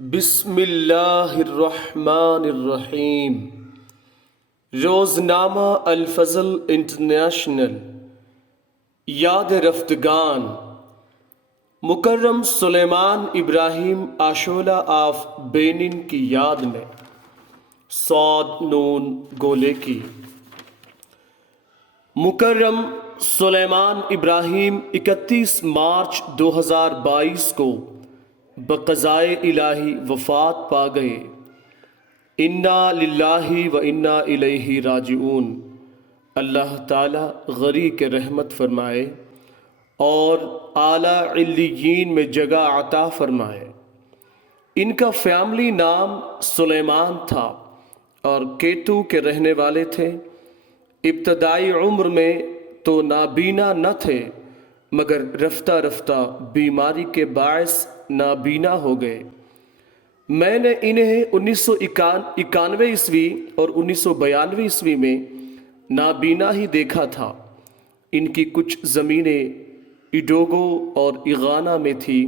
بسم اللہ الرحمن الرحیم۔ روزنامہ الفضل انٹرنیشنل۔ یاد رفتگان مکرم سلیمان ابراہیم آشولہ آف بینن کی یاد میں صاد نون گولے کی۔ مکرم سلیمان ابراہیم 31 مارچ 2022 کو بقضائے الہی وفات پا گئے۔ انا للہ و انا الیہ راجعون۔ اللہ تعالی غری کے رحمت فرمائے اور اعلیٰ علیین میں جگہ عطا فرمائے۔ ان کا فیملی نام سلیمان تھا اور کیتو کے رہنے والے تھے۔ ابتدائی عمر میں تو نابینا نہ تھے، مگر رفتہ رفتہ بیماری کے باعث نابینا ہو گئے۔ میں نے انہیں 1991 عیسوی اور 1992 عیسوی میں نابینا ہی دیکھا تھا۔ ان کی کچھ زمینیں ایڈوگو اور اغانا میں تھی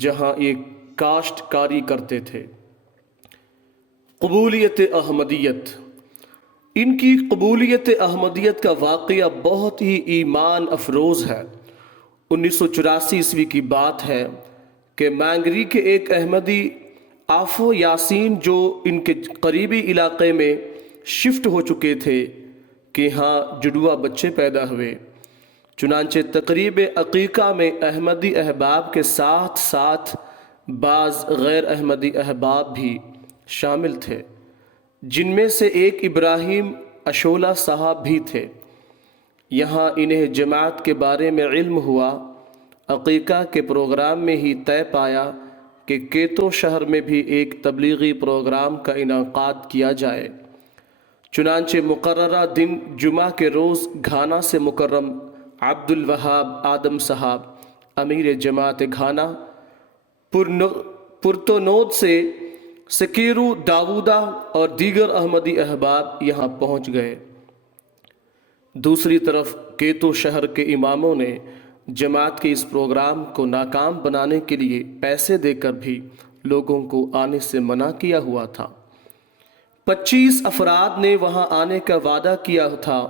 جہاں یہ کاشت کاری کرتے تھے۔ قبولیت احمدیت۔ ان کی قبولیت احمدیت کا واقعہ بہت ہی ایمان افروز ہے۔ 1984 عیسوی کی بات ہے کہ مانگری کے ایک احمدی آفو یاسین جو ان کے قریبی علاقے میں شفٹ ہو چکے تھے کہ ہاں جڑوا بچے پیدا ہوئے۔ چنانچہ تقریب عقیقہ میں احمدی احباب کے ساتھ ساتھ بعض غیر احمدی احباب بھی شامل تھے، جن میں سے ایک ابراہیم آشولہ صاحب بھی تھے۔ یہاں انہیں جماعت کے بارے میں علم ہوا۔ عقیقہ کے پروگرام میں ہی طے پایا کہ کیتو شہر میں بھی ایک تبلیغی پروگرام کا انعقاد کیا جائے۔ چنانچہ مقررہ دن جمعہ کے روز گھانا سے مکرم عبد الوہاب آدم صاحب امیر جماعت گھانا، پرتونود سے سکیرو داودہ اور دیگر احمدی احباب یہاں پہنچ گئے۔ دوسری طرف کیتو شہر کے اماموں نے جماعت کے اس پروگرام کو ناکام بنانے کے لیے پیسے دے کر بھی لوگوں کو آنے سے منع کیا ہوا تھا۔ 25 افراد نے وہاں آنے کا وعدہ کیا تھا،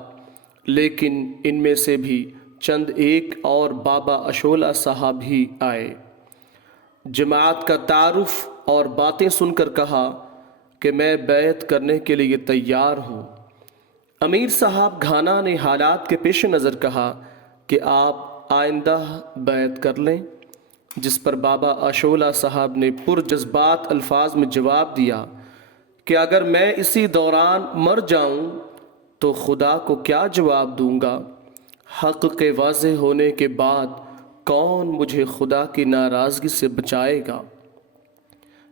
لیکن ان میں سے بھی چند ایک اور بابا آشولہ صاحب ہی آئے۔ جماعت کا تعارف اور باتیں سن کر کہا کہ میں بیعت کرنے کے لیے تیار ہوں۔ امیر صاحب گھانا نے حالات کے پیش نظر کہا کہ آپ آئندہ بیعت کر لیں، جس پر بابا آشولہ صاحب نے پرجذبات الفاظ میں جواب دیا کہ اگر میں اسی دوران مر جاؤں تو خدا کو کیا جواب دوں گا؟ حق کے واضح ہونے کے بعد کون مجھے خدا کی ناراضگی سے بچائے گا؟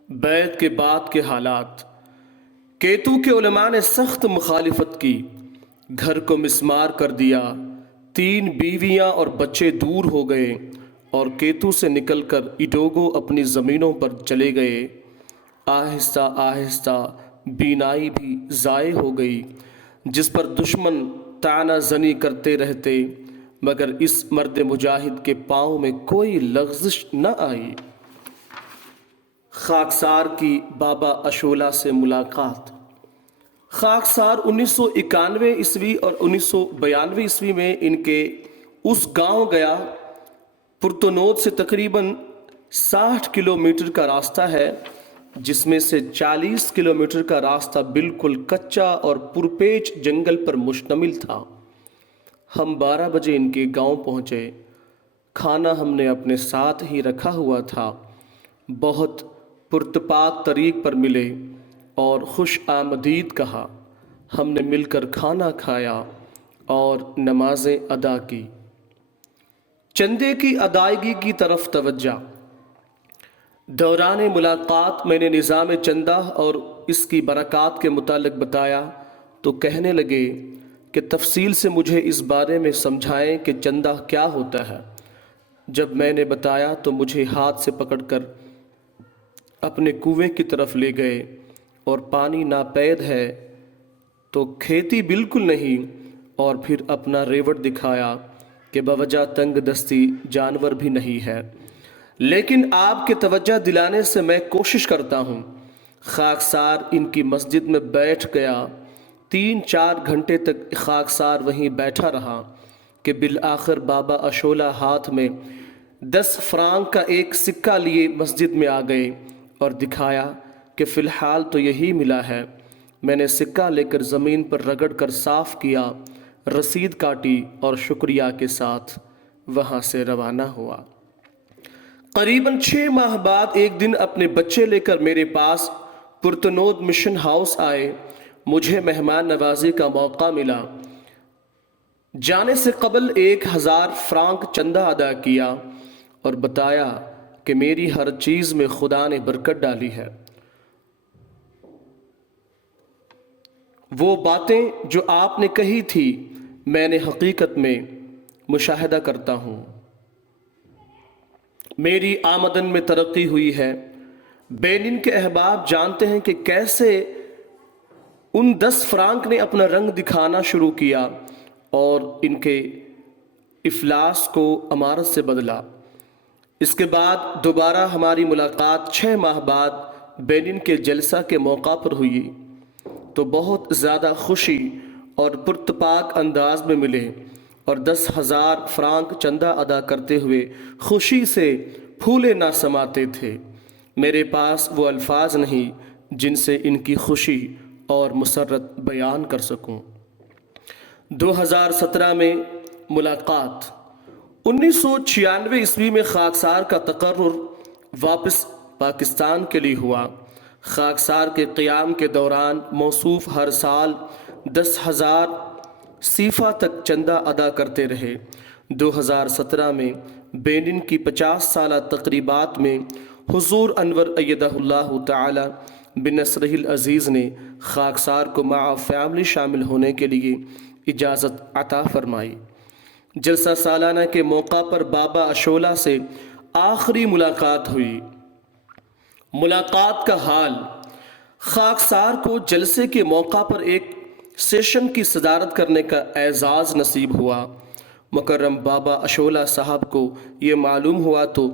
بیعت کے بعد کے حالات۔ کیتو کے علماء نے سخت مخالفت کی، گھر کو مسمار کر دیا، 3 بیویاں اور بچے دور ہو گئے اور کیتو سے نکل کر ایڈوگو اپنی زمینوں پر چلے گئے۔ آہستہ آہستہ بینائی بھی ضائع ہو گئی، جس پر دشمن طعنہ زنی کرتے رہتے، مگر اس مرد مجاہد کے پاؤں میں کوئی لغزش نہ آئی۔ خاکسار کی بابا آشولہ سے ملاقات۔ خاکسار 1991 عیسوی اور 1992 عیسوی میں ان کے اس گاؤں گیا۔ پرتونود سے تقریباً 60 کلومیٹر کا راستہ ہے، جس میں سے 40 کلومیٹر کا راستہ بالکل کچا اور پرپیچ جنگل پر مشتمل تھا۔ ہم 12 بجے ان کے گاؤں پہنچے۔ کھانا ہم نے اپنے ساتھ ہی رکھا ہوا تھا۔ بہت پرتپاک طریق پر ملے اور خوش آمدید کہا۔ ہم نے مل کر کھانا کھایا اور نمازیں ادا کی۔ چندے کی ادائیگی کی طرف توجہ۔ دوران ملاقات میں نے نظام چندہ اور اس کی برکات کے متعلق بتایا تو کہنے لگے کہ تفصیل سے مجھے اس بارے میں سمجھائیں کہ چندہ کیا ہوتا ہے۔ جب میں نے بتایا تو مجھے ہاتھ سے پکڑ کر اپنے کنویں کی طرف لے گئے، اور پانی ناپید ہے تو کھیتی بالکل نہیں، اور پھر اپنا ریوڑ دکھایا کہ بوجہ تنگ دستی جانور بھی نہیں ہے، لیکن آپ کے توجہ دلانے سے میں کوشش کرتا ہوں۔ خاکسار ان کی مسجد میں بیٹھ گیا۔ 3-4 گھنٹے تک خاکسار وہیں بیٹھا رہا کہ بالآخر بابا اشولہ ہاتھ میں 10 فرانک کا ایک سکہ لیے مسجد میں آ گئے اور دکھایا کہ فی الحال تو یہی ملا ہے۔ میں نے سکہ لے کر زمین پر رگڑ کر صاف کیا، رسید کاٹی اور شکریہ کے ساتھ وہاں سے روانہ ہوا۔ قریباً 6 ماہ بعد ایک دن اپنے بچے لے کر میرے پاس پرتنود مشن ہاؤس آئے۔ مجھے مہمان نوازی کا موقع ملا۔ جانے سے قبل 1000 فرانک چندہ ادا کیا اور بتایا کہ میری ہر چیز میں خدا نے برکت ڈالی ہے۔ وہ باتیں جو آپ نے کہی تھی میں نے حقیقت میں مشاہدہ کرتا ہوں۔ میری آمدن میں ترقی ہوئی ہے۔ بینن کے احباب جانتے ہیں کہ کیسے ان 10 فرانک نے اپنا رنگ دکھانا شروع کیا اور ان کے افلاس کو امارت سے بدلا۔ اس کے بعد دوبارہ ہماری ملاقات 6 ماہ بعد بینن کے جلسہ کے موقع پر ہوئی تو بہت زیادہ خوشی اور پرتپاک انداز میں ملے اور 10,000 فرانک چندہ ادا کرتے ہوئے خوشی سے پھولے نہ سماتے تھے۔ میرے پاس وہ الفاظ نہیں جن سے ان کی خوشی اور مسرت بیان کر سکوں۔ 2017 میں ملاقات۔ 1996 عیسوی میں خاکسار کا تقرر واپس پاکستان کے لیے ہوا۔ خاکسار کے قیام کے دوران موصوف ہر سال 10,000 صیفہ تک چندہ ادا کرتے رہے۔ 2017 میں بینن کی 50 سالہ تقریبات میں حضور انور ایدہ اللہ تعالی بنصرہ العزیز نے خاکسار کو مع فیملی شامل ہونے کے لیے اجازت عطا فرمائی۔ جلسہ سالانہ کے موقع پر بابا اشولہ سے آخری ملاقات ہوئی۔ ملاقات کا حال۔ خاکسار کو جلسے کے موقع پر ایک سیشن کی صدارت کرنے کا اعزاز نصیب ہوا۔ مکرم بابا اشولہ صاحب کو یہ معلوم ہوا تو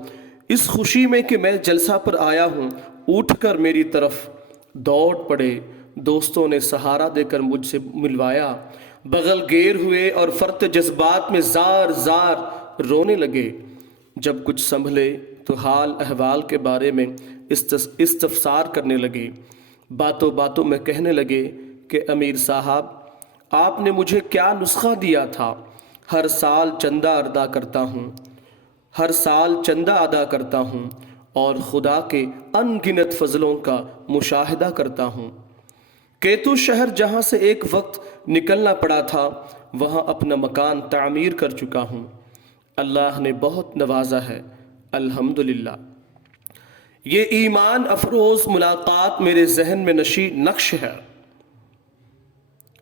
اس خوشی میں کہ میں جلسہ پر آیا ہوں اٹھ کر میری طرف دوڑ پڑے۔ دوستوں نے سہارا دے کر مجھ سے ملوایا، بغل گیر ہوئے اور فرط جذبات میں زار زار رونے لگے۔ جب کچھ سنبھلے تو حال احوال کے بارے میں استفسار کرنے لگے۔ باتوں باتوں میں کہنے لگے کہ امیر صاحب آپ نے مجھے کیا نسخہ دیا تھا؟ ہر سال چندہ ادا کرتا ہوں اور خدا کے ان گنت فضلوں کا مشاہدہ کرتا ہوں۔ کیتو شہر جہاں سے ایک وقت نکلنا پڑا تھا وہاں اپنا مکان تعمیر کر چکا ہوں۔ اللہ نے بہت نوازا ہے، الحمدللہ۔ یہ ایمان افروز ملاقات میرے ذہن میں نشی نقش ہے۔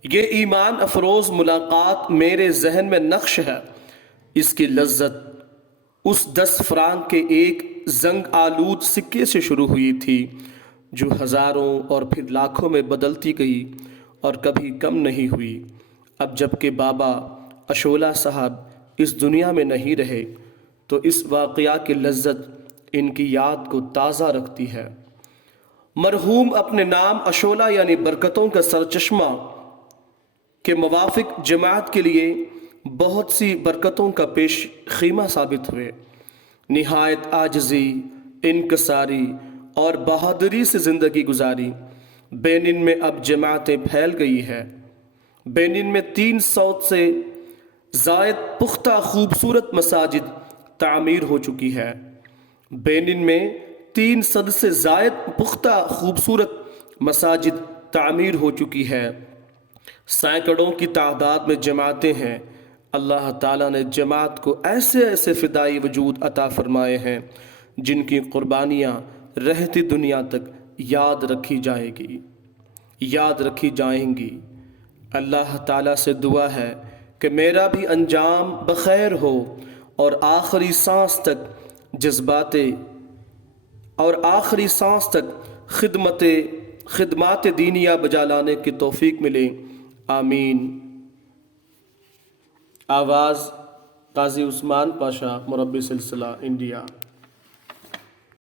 یہ ایمان افروز ملاقات میرے ذہن میں نقش ہے۔ اس کی لذت اس 10 فرانک کے ایک زنگ آلود سکے سے شروع ہوئی تھی جو ہزاروں اور پھر لاکھوں میں بدلتی گئی اور کبھی کم نہیں ہوئی۔ اب جب کہ بابا اشولہ صاحب اس دنیا میں نہیں رہے تو اس واقعہ کی لذت ان کی یاد کو تازہ رکھتی ہے۔ مرحوم اپنے نام اشولہ یعنی برکتوں کا سرچشمہ کے موافق جماعت کے لیے بہت سی برکتوں کا پیش خیمہ ثابت ہوئے۔ نہایت عاجزی، انکساری اور بہادری سے زندگی گزاری۔ بینن میں اب جماعتیں پھیل گئی ہے۔ بینن میں 300 سے زائد پختہ خوبصورت مساجد تعمیر ہو چکی ہے۔ بینن میں 300 سے زائد پختہ خوبصورت مساجد تعمیر ہو چکی ہے۔ سینکڑوں کی تعداد میں جماعتیں ہیں۔ اللہ تعالیٰ نے جماعت کو ایسے ایسے فدائی وجود عطا فرمائے ہیں جن کی قربانیاں رہتی دنیا تک یاد رکھی جائیں گی۔ اللہ تعالیٰ سے دعا ہے کہ میرا بھی انجام بخیر ہو اور آخری سانس تک خدمات دینیہ بجا لانے کی توفیق ملے، آمین۔ آواز قاضی عثمان پاشا، مربی سلسلہ، انڈیا۔